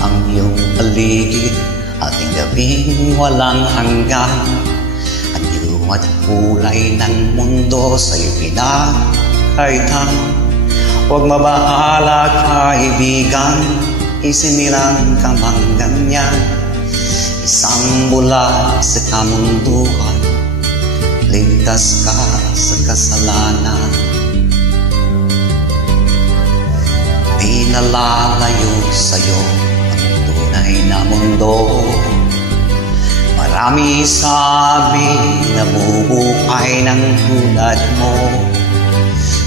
ang iyong paligid, ating gabing walang hanggan. Anyo at kulay ng mundo sa'yo pinakaitan. Huwag mabahala kaibigan, isinilang ka mang ganyan. Isang bulag sa kamunduhan, ligtas ka sa kasalanan. Di nalalayo sa'yo ang tunay na mundo. Marami sabi na bubuhay ng tulad mo.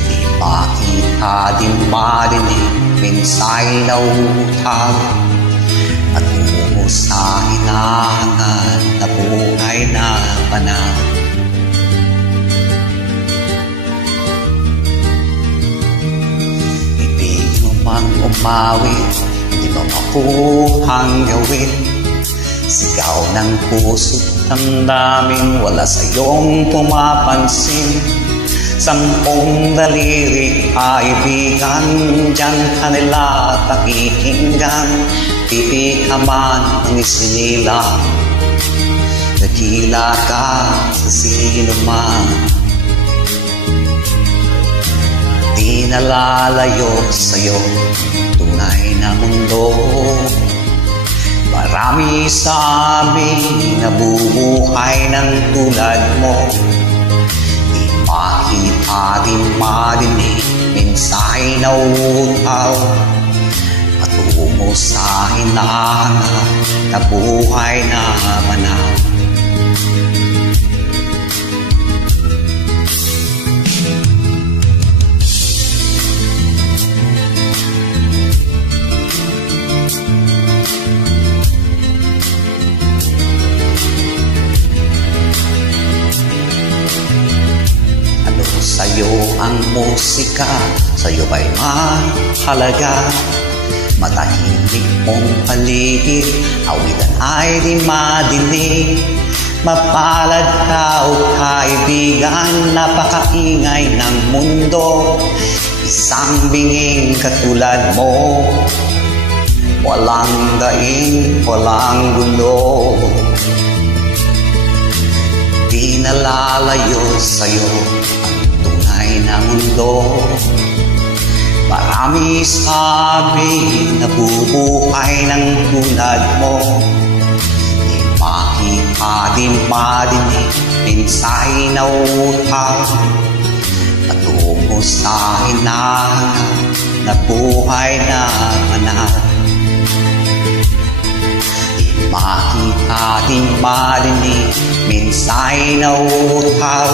Di makita, di marinig, minsay na utang. At mo sa hinangan na buhay na panahon. Umawi, di mo makuhang gawin. Sigaw ng puso't damdamin, wala sa'yong pumapansin. Sampung daliri kaibigan, diyan ka nila pakikinggan. Pipi ka man ang isinila, dakila ka sa sino man. Di nalalayo sa'yo tunay na mundo. Marami sabi na bubuhay ng tulad mo. Di makita, di marinig, minsay na utaw. Patungo sa hinangan na buhay na manaw. Sa'yo ang musika, sa'yo ba'y mahalaga? Matahimik mong paligid, awitan ay di madinig. Mapalad ka o kaibigan, napakaingay ng mundo. Isang binging katulad mo, walang daing, walang gulo. Di nalalayo sa'yo na mundo. Marami sabi na bubuhay ng tulad mo. Di makita, di marinig, minsay na utaw. Patungo sa hinangan na buhay na manaw. Di makita, di marinig, minsay na utaw.